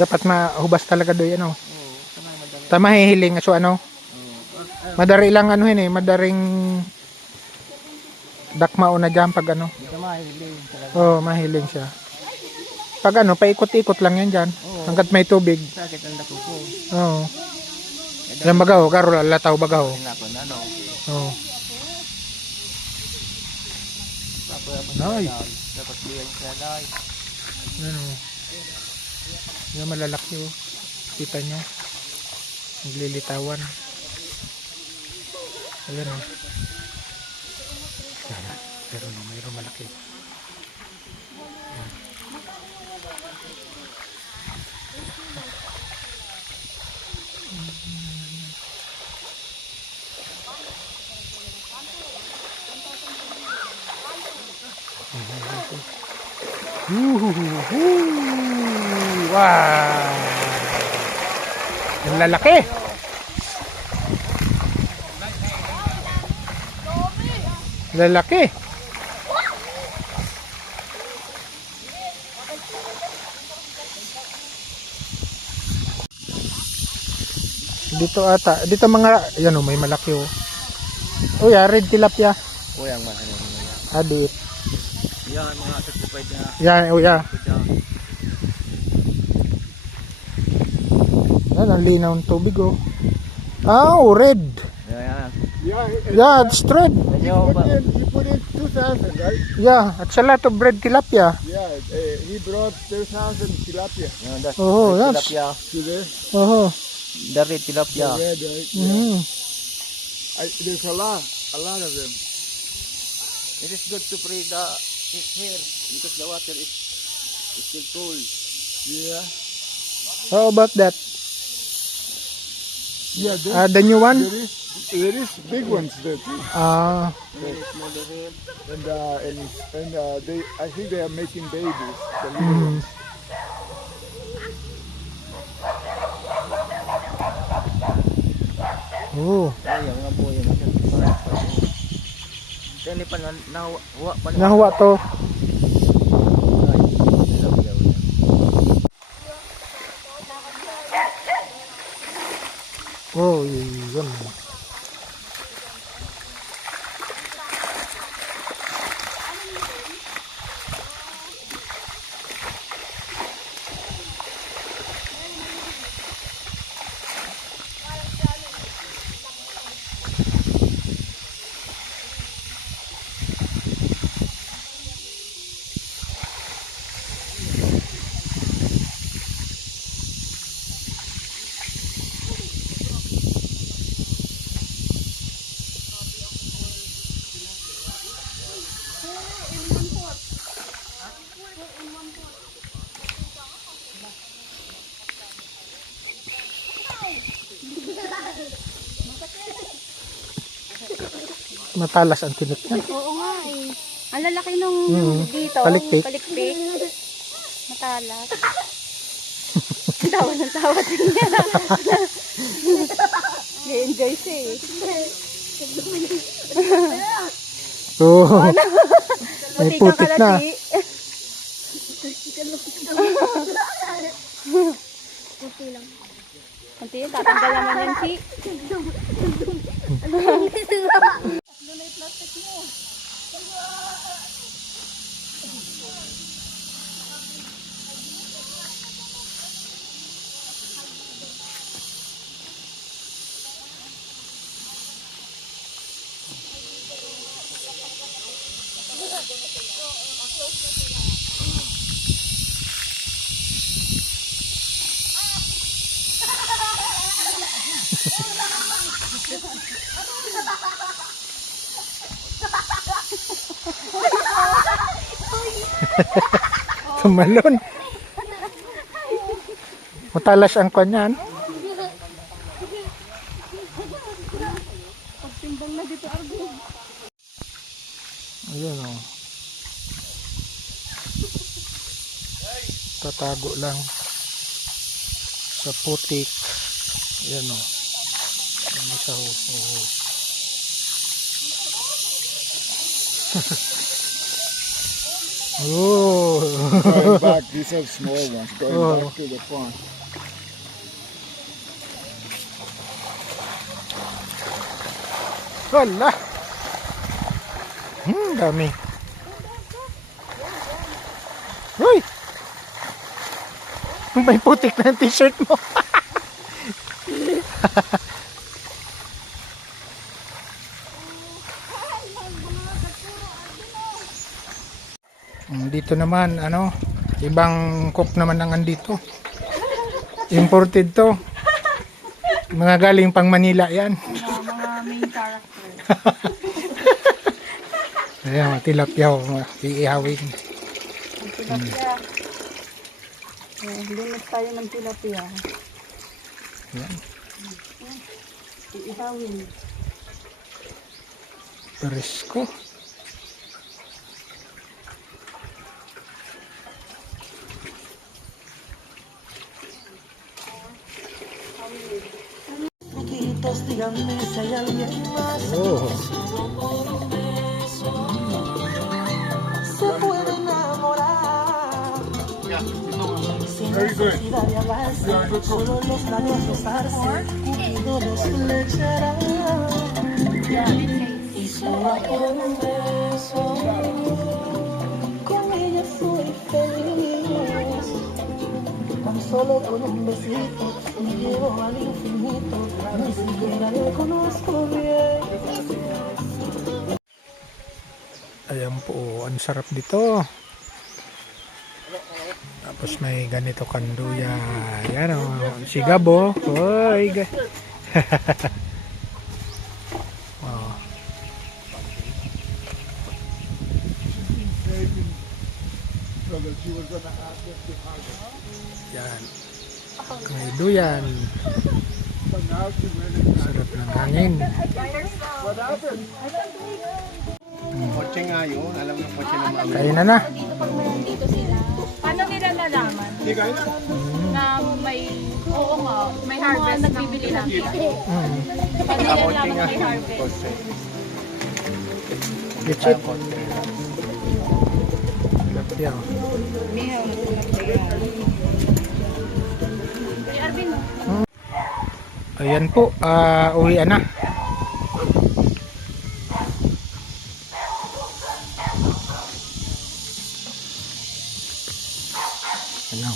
Dapat mahubas talaga doy ano. Oo, kanang madali. Tama hihiling so ano. Madari lang ano yun madaring dakmao na dyan pag ano. Hindi ka mahiling talaga. Oo, mahiling siya. Pag ano, paikot-ikot lang yan dyan. Oo. Hanggat may tubig. Sakit ang dako ko. Oo. Yan bagaw, karo lataw bagaw. Tinapon ano. Oo. Ay. Dapat liyan siya dahil. Ano. Yan malalaki oh. Kita nyo. Naglilitawan. Ayan oh. Pero no, mayroon malaki. Ayan. Wow! Ang lalaki! Lalaki! Dito ata, dito mga, yan o, may malaki o. Oh yeah, red tilapia. Kuyang man ano yun. Adit. Yan mga certified na. Yan, oh yeah. Yan, ang linaw ng tubig oh. Ah, oh, red. Yan. Yeah, it's red. Ganyo ba? He put in 2,000, right? Yeah, it's a lot of red tilapia. Yeah, he brought 2,000 tilapia. Yan, that's Oh, red that's- tilapia. See there? Oh. The red tilapia. Red, right? Mm. There's a lot of them. It is good to spray the fish here because the water is still cold. Yeah. How about that? Yeah, The new one? there is big ones there too. Ah, And they, I think they are making babies. The little ones. oh. Ay, yung mga buhay yung certified. Kaya ni pa nahuwa pa naman. Nahuwa to. Ay, tilapia. Oh, yun. Matalas ang tinit niya. Oo nga eh. Ang lalaki nung dito. Palikpik. Palikpik. Matalas. Tawa ng tawa din niya. I-enjoy siya eh. Oh. May Puti kang putik na. kalati. Kunti yun, tatanggal naman yan si. Tumalon. Matalas ang kanyan. Pagtimbang na dito, Argo. Ayan o. Tatago lang sa putik. Ayan o. Ayan isa o. Oh. Going back, these are small ones. Going Oh. back to the farm. Wala. Dami. Uy! May putik na yung t-shirt mo. Dito naman, ano, ibang cook naman ang andito. Imported to. Mga galing pang Manila yan. Mga main character. Ayan, tilapia ko, iihawin. Tilapia. Limit tayo ng tilapia. Ayan, Iihawin. presko. Poquitos, díganme si hay alguien más. Oh. Se puede enamorar sin Very good. necesidad de hablarse, solo los labios rozarse, Cupido los flechará y solo por un beso con ella soy feliz. Tan solo con un besito me llevo al infinito, ni siquiera le conozco bien. Ayan po, ang sarap dito. Tapos may ganito kanduya. Ayan o, sigabo. Hoy, oh. So that she was going to ask us to harvest. Yan. May duyan. But now she really Sarap ng hangin. What happened? Kotse nga yun. Alam mo kotse na mga Kain na na. Dito pag nandito sila, paano nila nalaman Hey guys. na may, oo nga, may harvest nagbibili ng tilapia? Mm. Paano nila nalaman na may harvest? kotse. Legit. Kotse. Tilapia. Meron na tilapia. Ay, Arvin, Ayan po, uwian na. Ano?